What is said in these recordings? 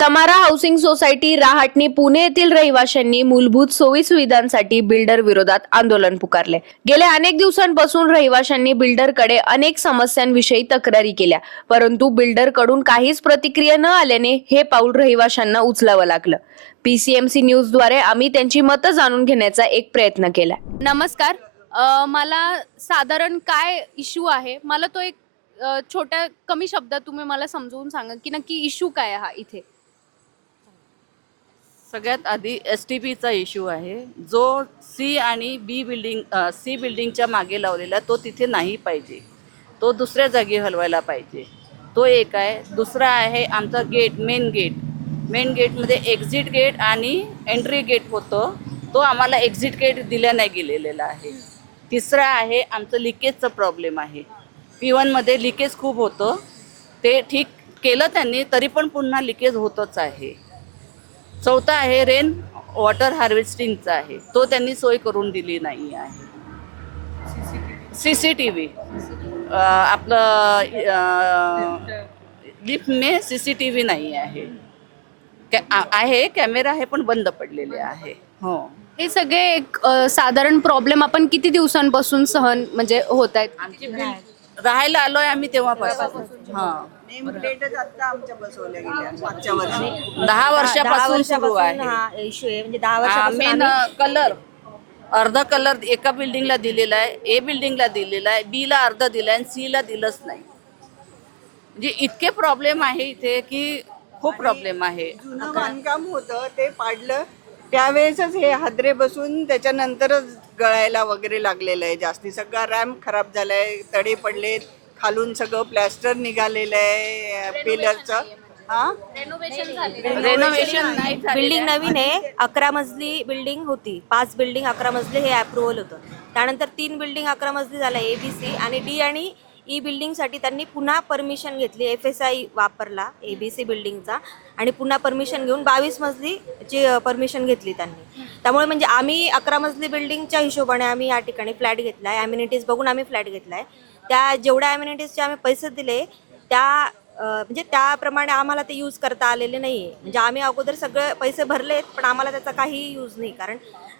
तमारा housing society राहाटणी Pune येथील रहिवाशांनी मूलभूत सोयी सुविधांसाठी बिल्डर विरोधात आंदोलन पुकारले। गेल्या अनेक दिवसांपासून रहिवाशांनी बिल्डरकडे अनेक समस्यांविषयी तक्रारी केल्या, परंतु बिल्डरकडून काहीच प्रतिक्रिया न आल्याने हे पाऊल रहिवाशांना उचलावं लागलं। पीसीएमसी न्यूज द्वारे आम्ही त्यांची मतं जाणून घेण्याचा एक प्रयत्न केला। नमस्कार, मला साधारण काय इश्यू आहे, मला तो एक छोट्या कमी शब्दात तुम्ही मला समजावून सांगा की नक्की इश्यू काय आहे हा इथे। सगळ्यात आधी STPचा इश्यू आहे, जो सी आणि बी बिल्डिंग सी बिल्डिंगच्या मागे लावलेला तो तिथे नाही पाहिजे, तो दुसऱ्या जागी हलवायला पाहिजे। तो एक आहे। दुसरा आहे आमचा गेट, मेन गेटमध्ये एक्झिट गेट आणि एंट्री गेट होतं, तो आम्हाला एक्झिट गेट दिल्या नाही गेलेला आहे। तिसरा आहे आमचं लिकेजचं प्रॉब्लेम आहे। P1मध्ये लिकेज खूप होतं, ते ठीक केलं त्यांनी, तरी पण पुन्हा लिकेज होतच आहे। चौथा आहे रेन वॉटर हार्वेस्टिंगचा आहे, तो त्यांनी सोय करून दिली नाही आहे। CCTV आपलं लिफ्टने CCTV नाही आहे, आहे कॅमेरा आहे पण बंद पडलेले आहे। हो, हे सगळे एक साधारण प्रॉब्लेम आपण किती दिवसांपासून सहन म्हणजे होत आहेत? आमची राहायला आलोय आम्ही तेव्हापासून। हां, नेम प्लेटच आता आमच्या बसवल्या गेल्या मागच्या वर्षी। 10 वर्षापासून सुरू आहे हा इश्यू आहे। म्हणजे 10 वर्षापासून मेन कलर, अर्धा कलर एका बिल्डिंगला दिलेला आहे, ए बिल्डिंगला दिलेला आहे, बी ला अर्धा दिला आहे, सी ला दिलंच नाही। म्हणजे इतके प्रॉब्लेम आहे इथे की खूप प्रॉब्लेम आहे। जुनं बांधकाम होतं ते पाडलं, त्यावेळेसच हे हादरे बसून त्याच्यानंतरच गळायला वगैरे लागलेलं आहे जास्ती। सगळा रॅम्प खराब झालाय, तडे पडलेत, खालून सगळं प्लॅस्टर निघालेलं आहे पिलरचं। रेनोव्हेशन नाही बिल्डिंग नवीन आहे। 11 मजली बिल्डिंग होती, 5 बिल्डिंग 11 मजली हे अप्रुव्हल होतं। त्यानंतर 3 बिल्डिंग 11 मजली झाल्या, ABC आणि D आणि E बिल्डिंगसाठी त्यांनी पुन्हा परमिशन घेतली। FSI वापरला ABC बिल्डिंगचा आणि पुन्हा परमिशन घेऊन 22 मजलीची परमिशन घेतली त्यांनी। त्यामुळे म्हणजे आम्ही 11 मजली बिल्डिंगच्या हिशोबाने आम्ही या ठिकाणी फ्लॅट घेतला आहे, ॲम्युनिटीज बघून आम्ही फ्लॅट घेतला आहे। त्या जेवढ्या ॲम्युनिटीजचे आम्ही पैसे दिले त्या म्हणजे त्याप्रमाणे आम्हाला ते यूज करता आलेले नाही आहे। म्हणजे आम्ही अगोदर सगळे पैसे भरलेत पण आम्हाला त्याचा काहीही यूज नाही, कारण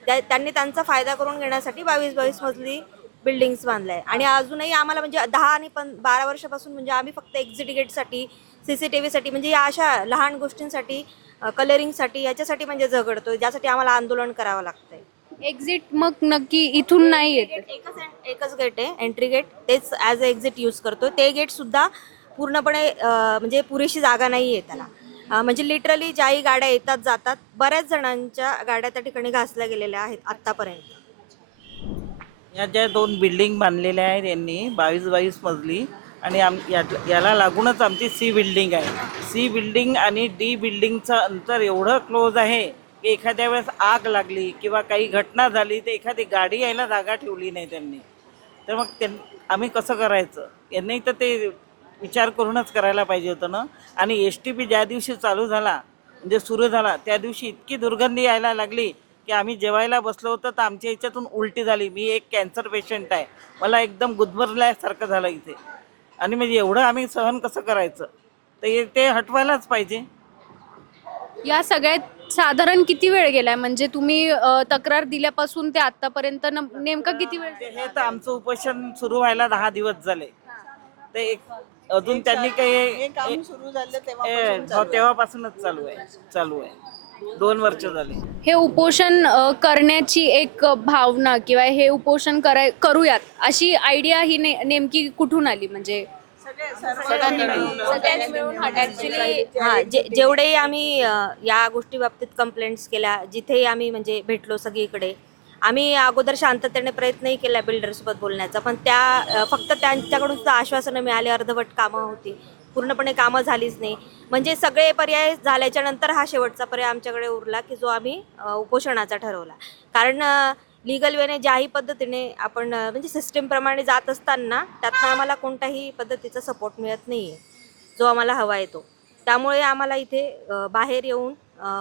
त्यांनी त्यांचा फायदा करून घेण्यासाठी 22 मजली बिल्डिंग्स बांधल्या आहे। आणि अजूनही आम्हाला म्हणजे 10 आणि 12 वर्षापासून म्हणजे आम्ही फक्त एक्झिट गेटसाठी, CCTVसाठी म्हणजे या अशा लहान गोष्टींसाठी, कलरिंगसाठी, याच्यासाठी म्हणजे झगडतोय, ज्यासाठी आम्हाला आंदोलन करावं लागतंय। एक्झिट मग नक्की इथून नाही येत? एकच गेट आहे, एंट्री गेट, तेच ॲज अ एक्झिट यूज करतो। ते गेटसुद्धा पूर्णपणे म्हणजे पुरेशी जागा नाही आहे त्याला। म्हणजे लिटरली ज्याही गाड्या येतात जातात, बऱ्याच जणांच्या गाड्या त्या ठिकाणी घासल्या गेलेल्या आहेत आत्तापर्यंत। या ज्या 2 बिल्डिंग बांधलेल्या आहेत यांनी 22 मजली, आणि याला लागूनच आमची सी बिल्डिंग आहे। सी बिल्डिंग आणि D बिल्डिंगचं अंतर एवढं क्लोज आहे की एखाद्या वेळेस आग लागली किंवा काही घटना झाली तर एखादी गाडी यायला जागा ठेवली नाही त्यांनी, तर मग आम्ही कसं करायचं? यांनी तर ते विचार करूनच करायला पाहिजे होतं ना। आणि STP ज्या दिवशी चालू झाला म्हणजे सुरू झाला त्या दिवशी इतकी दुर्गंधी यायला लागली की आम्ही जेवायला बसलो होतो तर आमच्या ह्याच्यातून उलटी झाली। मी एक कॅन्सर पेशंट आहे, मला एकदम गुदमरल्यासारखं झालं इथे, आणि म्हणजे एवढं आम्ही सहन कसं करायचं? तर ते हटवायलाच पाहिजे। या सगळ्यात साधारण किती वेळ गेलाय, म्हणजे तुम्ही तक्रार दिल्यापासून ते आतापर्यंत नेमका किती वेळ? हे तर आमचं उपोषण सुरू व्हायला 10 दिवस झाले, ते अजून त्यांनी हे काम सुरू झालं तेव्हापासूनच चालू आहे 2 वर्ष झाले। हे उपोषण करण्याची एक भावना किंवा हे उपोषण करूयात अशी आयडिया ही नेमकी कुठून आली? म्हणजे सगळ्यांनी मिळून ॲक्च्युली जेवढेही आम्ही या गोष्टी बाबतीत कंप्लेंट्स केल्या, जिथेही आम्ही म्हणजे भेटलो सगळीकडे, आम्ही अगोदर शांततेने प्रयत्नही केला बिल्डरसोबत बोलण्याचा, पण फक्त त्यांच्याकडून सुद्धा आश्वासनं मिळाली, अर्धवट कामं होती, पूर्णपणे कामं झालीच नाही। म्हणजे सगळे पर्याय झाल्याच्या नंतर हा शेवटचा पर्याय आमच्याकडे उरला की जो आम्ही उपोषणाचा ठरवला। कारण लीगल वेने ज्याही पद्धतीने आपण म्हणजे सिस्टीमप्रमाणे जात असताना त्यातनं आम्हाला कोणत्याही पद्धतीचा सपोर्ट मिळत नाही आहे जो आम्हाला हवा येतो। त्यामुळे आम्हाला इथे बाहेर येऊन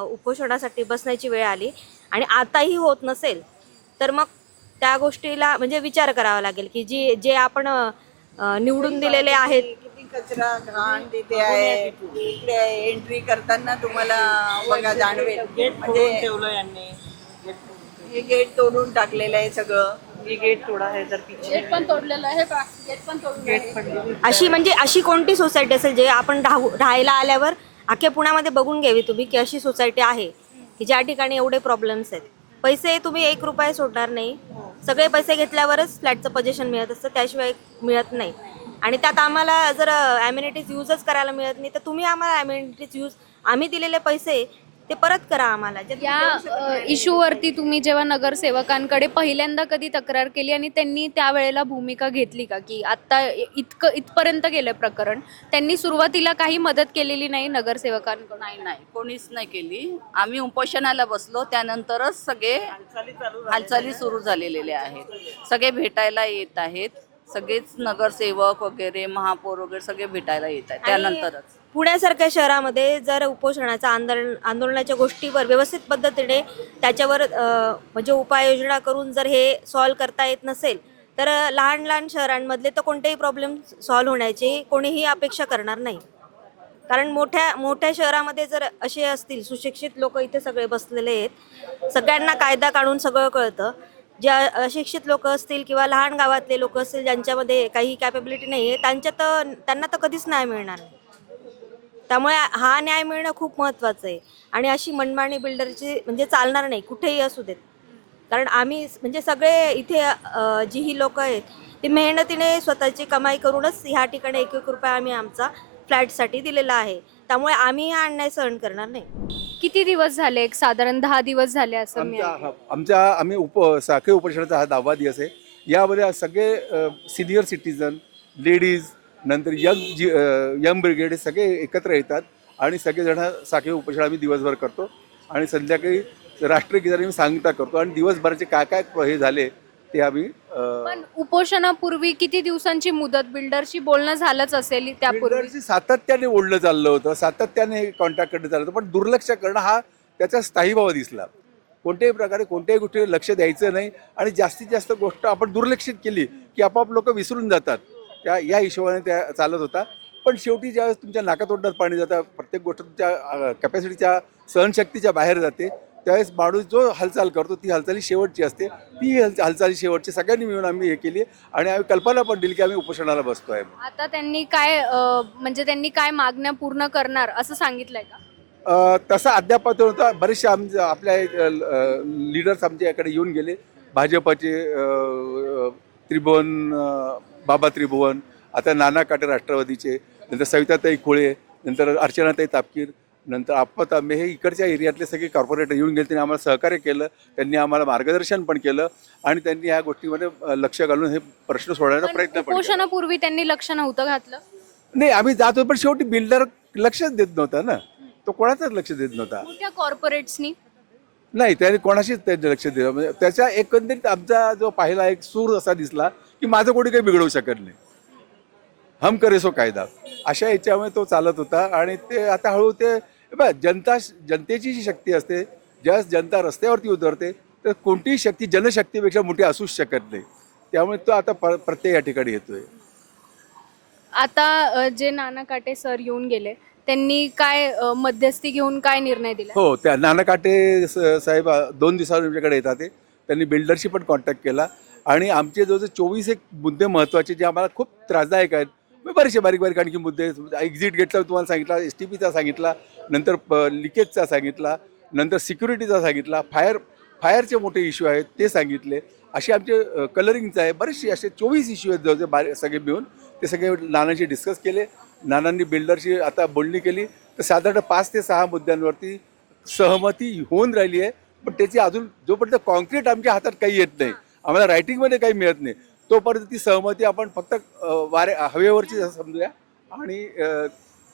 उपोषणासाठी बसण्याची वेळ आली। आणि आताही होत नसेल तर मग त्या गोष्टीला म्हणजे विचार करावा लागेल की जे आपण निवडून दिलेले आहेत, कचरा घाण तिथे आहे, इकडे एंट्री करताना तुम्हाला बघा जाणवेल. गेट म्हणजे खोलून ठेवलं यांनी. हे गेट तोडून टाकलेलं आहे सगळं. हे गेट तोडा आहे तर गेट पण तोडलेलं आहे का? गेट पण तोडलेलं आहे. अशी कोणती सोसायटी असेल जे आपण राहायला आल्यावर अख्ख्या पुण्यामध्ये बघून घ्यावी तुम्ही की अशी सोसायटी आहे की ज्या ठिकाणी एवढे प्रॉब्लेम्स आहेत. पैसे तुम्ही 1 रुपया सोडणार नाही, सगळे पैसे घेतल्यावरच फ्लॅटचं पोझिशन मिळत असतं, त्याशिवाय मिळत नाही. आणि त्यात आम्हाला जर ॲम्युनिटीज यूजच करायला मिळत नाही तर तुम्ही आम्हाला ॲम्युनिटीज यूज आम्ही दिलेले पैसे ते परत करा आम्हाला. या इश्यूवरती तुम्ही जेव्हा नगरसेवकांकडे पहिल्यांदा कधी तक्रार केली आणि त्यांनी त्यावेळेला भूमिका घेतली का, की आता इथपर्यंत गेलं प्रकरण, त्यांनी सुरुवातीला काही मदत केलेली नाही नगरसेवकांकडून? नाही कोणीच नाही केली. आम्ही उपोषणाला बसलो त्यानंतरच सगळे हालचाली सुरू झालेले आहेत. सगळे भेटायला येत आहेत, सगळेच नगरसेवक वगैरे महापौर वगैरे सगळे भेटायला येत आहेत त्यानंतरच. पुण्यासारख्या शहरामध्ये जर उपोषणाचा आंदोलनाच्या गोष्टीवर व्यवस्थित पद्धतीने त्याच्यावर म्हणजे उपाययोजना करून जर हे सॉल्व्ह करता येत नसेल तर लहान लहान शहरांमधले तर कोणतेही प्रॉब्लेम सॉल्व्ह होण्याची कोणीही अपेक्षा करणार नाही. कारण मोठ्या शहरामध्ये जर असे असतील सुशिक्षित लोक इथे सगळे बसलेले आहेत, सगळ्यांना कायदा काढून सगळं कळतं. जे अशिक्षित लोक असतील किंवा लहान गावातले लोक असतील ज्यांच्यामध्ये काही कॅपेबिलिटी नाही आहे त्यांना तर कधीच न्याय मिळणार नाही. त्यामुळे हा न्याय मिळणं खूप महत्त्वाचं आहे. आणि अशी मनमानी बिल्डरची म्हणजे चालणार नाही कुठेही असू देत. कारण आम्ही म्हणजे सगळे इथे जी ही लोक आहेत ती मेहनतीने स्वतःची कमाई करूनच ह्या ठिकाणी 1-1 रुपया आम्ही आमचा फ्लॅटसाठी दिलेला आहे. त्यामुळे आम्ही हा अन्याय सहन करणार नाही. किती दिवस झाले? एक साधारण 10 दिवस झाले असं मी आम्ही साखळी उपोषणाचा हा 10वा दिवस आहे. यामध्ये सगळे सिनियर सिटीजन, लेडीज, नंतर यंग ब्रिगेड हे सगळे एकत्र येतात आणि सगळेजण साखळी उपोषण आम्ही दिवसभर करतो आणि संध्याकाळी राष्ट्रगीताने सांगता करतो आणि दिवसभराचे काय काय हे झाले ते आम्ही पण उपोषणापूर्वी किती दिवसांची मुदत? बिल्डरशी बोलणं झालंच असेल त्यापूर्वी? बिल्डरशी सातत्याने बोलणं चाललं होतं, सातत्याने कॉन्टॅक्ट करणं चाललं होतं, पण दुर्लक्ष करणं हा त्याचा स्थायीभाव दिसला. कोणत्याही प्रकारे कोणत्याही गोष्टीला लक्ष द्यायचं नाही आणि जास्तीत जास्त गोष्ट आपण दुर्लक्षित केली की आपोआप लोक विसरून जातात. या हिशोबाने त्या चालत होता. पण शेवटी ज्यावेळेस तुमच्या नाकातोंडात पाणी जातं, प्रत्येक गोष्ट तुमच्या कॅपॅसिटीच्या सहनशक्तीच्या बाहेर जाते, त्यावेळेस माणूस जो हालचाल करतो ती हालचाली शेवटची असते. ती हालचाली शेवटची सगळ्यांनी मिळून आम्ही हे केली आणि आम्ही कल्पना पण दिली की आम्ही उपोषणाला बसतोय. आता त्यांनी काय म्हणजे त्यांनी काय मागण्या पूर्ण करणार असं सांगितलंय का? तसा अद्याप होता. बरेचसे आपल्या लीडर्स आमच्याकडे येऊन गेले. भाजपचे त्रिभुवन, बाबा त्रिभुवन, आता नाना काटे राष्ट्रवादीचे, नंतर सविताताई खोळे, नंतर अर्चनाताई तापकीर, नंतर आप्पा तांबे, हे इकडच्या एरियातले सगळे कॉर्पोरेटर येऊन गेले. त्यांनी आम्हाला सहकार्य केलं, त्यांनी आम्हाला मार्गदर्शन पण केलं आणि त्यांनी ह्या गोष्टीमध्ये लक्ष घालून हे प्रश्न सोडवण्याचा प्रयत्न पण केला. उपोषणापूर्वी त्यांनी लक्ष नव्हतं घातलं? नाही, आम्ही जात होतो पण शेवटी बिल्डर लक्षच देत नव्हता ना, तो कोणाचंच लक्ष देत नव्हता. मोठ्या कॉर्पोरेट्सनी नाही, त्याने कोणाशीच त्यांनी लक्ष दिलं. म्हणजे त्याच्या एकंदरीत आमचा जो पाहिला एक सूर असा दिसला की माझं कोणी काही बिघडवू शकत नाही, हम करे सो कायदा, अशा याच्यामुळे तो चालत होता. आणि ते आता हळूहळू ते जनतेची जी शक्ती असते, ज्या जनता रस्त्यावरती उतरते, तर कोणतीही शक्ती जनशक्तीपेक्षा मोठी असूच शकत नाही. त्यामुळे तो आता प्रत्येक या ठिकाणी येतोय. आता जे नाना काटे सर येऊन गेले त्यांनी काय मध्यस्थी घेऊन काय निर्णय दिला? हो, त्या नाना काटे साहेब 2 दिवसांवर आमच्याकडे येतात. त्यांनी बिल्डरशी पण कॉन्टॅक्ट केला आणि आमचे जो 24 एक मुद्दे महत्त्वाचे जे आम्हाला खूप त्रासदायक आहेत, बरेचसे बारीक बारीक आणखी मुद्दे, एक्झिट गेटचा तुम्हाला सांगितला, STPचा सांगितला, नंतर लिकेजचा सांगितला, नंतर सिक्युरिटीचा सांगितला, फायरचे मोठे इश्यू आहेत ते सांगितले, असे आमचे कलरिंगचं आहे, बरेचसे असे 24 इश्यू आहेत जो सगळे मिळून ते सगळे नानांशी डिस्कस केले. नानांनी बिल्डरशी आता बोलणी केली तर साधारण 5 ते 6 मुद्द्यांवरती सहमती होऊन राहिली आहे. पण त्याची अजून जोपर्यंत कॉन्क्रीट आमच्या हातात काही येत नाही, आम्हाला रायटिंगमध्ये काही मिळत नाही, तोपर्यंत ती सहमती आपण फक्त हवेवरची समजूया. आणि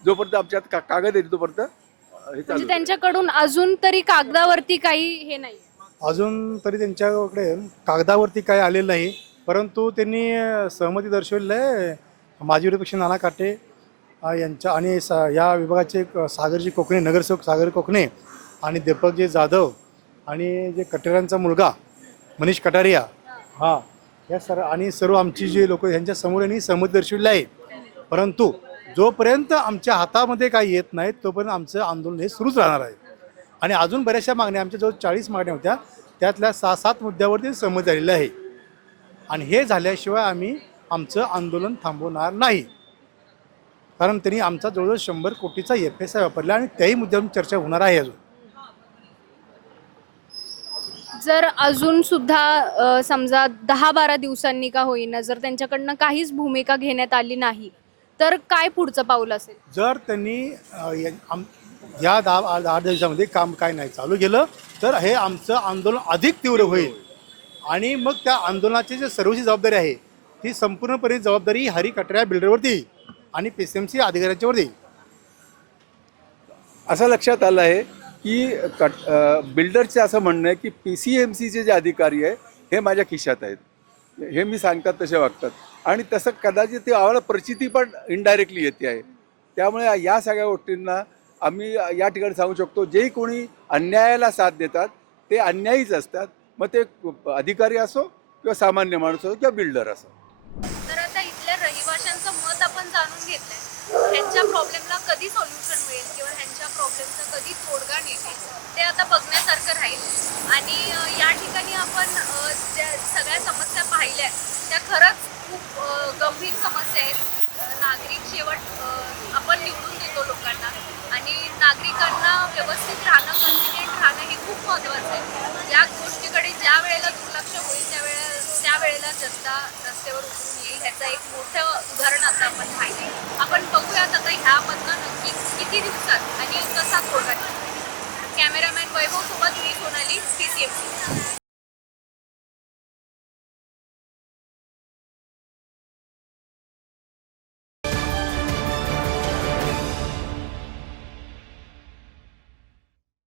जोपर्यंत आमच्यात कागद येतो तोपर्यंत हे म्हणजे चालू. त्यांच्याकडून अजून तरी कागदावरती काही हे नाही? अजून तरी त्यांच्याकडे कागदावरती काय आलेलं नाही, परंतु त्यांनी सहमती दर्शवलेली आहे. माजी विरोधी नाना काटे यांच्या आणि या विभागाचे सागरजी कोकणे, नगरसेवक सागर कोकणे आणि दीपकजी जाधव आणि जे कटारियांचा मुलगा मनीष कटारिया, या सर्व आणि सर्व आमची जे लोक यांच्या समोर यांनी सहमती दर्शवलेली आहे. परंतु जोपर्यंत आमच्या हातामध्ये काही येत नाही तोपर्यंत आमचं आंदोलन हे सुरूच राहणार आहे. आणि अजून बऱ्याचशा मागण्या, आमच्या जवळ 40 मागण्या होत्या, त्यातल्या 6-7 मुद्द्यावरती सहमत झालेलं आहे. आणि हे झाल्याशिवाय आम्ही आमचं आंदोलन थांबवणार नाही. कारण त्यांनी आमचा जवळजवळ 100 कोटीचा FSI वापरला आणि त्याही मुद्द्यावरून चर्चा होणार आहे. अजून जर अजून सुद्धा समजा 10-12 दिवसांनी का होईना जर त्यांच्याकडनं काहीच भूमिका घेण्यात आली नाही तर काय पुढचं पाऊल असेल? जर त्यांनी या 10 दिवसामध्ये काम काय नाही चालू केलं तर हे आमचं आंदोलन अधिक तीव्र होईल. आणि मग त्या आंदोलनाची जी सर्वची जबाबदारी आहे ती संपूर्णपणे जबाबदारी हरी कटरा बिल्डरवरती येईल आणि PCMC अधिकाऱ्यांच्यावरती येईल. असं लक्षात आलं आहे की बिल्डरचे असं म्हणणं आहे की PCMCचे जे अधिकारी आहे हे माझ्या खिशात आहेत, हे मी सांगतात तसे वागतात. आणि तसं कदाचित ते आम्हाला प्रचिती पण इनडायरेक्टली येते आहे. त्यामुळे या सगळ्या गोष्टींना आम्ही या ठिकाणी सांगू शकतो, जे कोणी अन्यायाला साथ देतात ते अन्यायीच असतात. मग ते अधिकारी असो किंवा सामान्य माणूस असो किंवा बिल्डर असो. तर आता इथल्या रहिवाशांचं मत आपण जाणून घेतलंय. ह्यांच्या प्रॉब्लेमला कधी सोल्युशन मिळेल किंवा ह्यांच्या प्रॉब्लेमचा कधी तोडगा निघेल ते आता बघण्यासारखं राहील. आणि या ठिकाणी आपण ज्या सगळ्या समस्या पाहिल्या त्या खरंच खूप गंभीर समस्या आहेत. नागरिक शेवट आपण निवडून देतो लोकांना आणि नागरिकांना व्यवस्थित राहणं, कन्व्हिनियंट राहणं हे खूप महत्त्वाचं आहे. या गोष्टीकडे ज्या वेळेला दुर्लक्ष होईल त्यावेळेला जनता रस्त्यावर उतरून येईल. ह्याचं एक मोठं उदाहरण आता आपण पाहिजे. आपण बघूयात आता ह्यामधनं नक्की किती दिवसात आणि कसा तोडगा निघेल.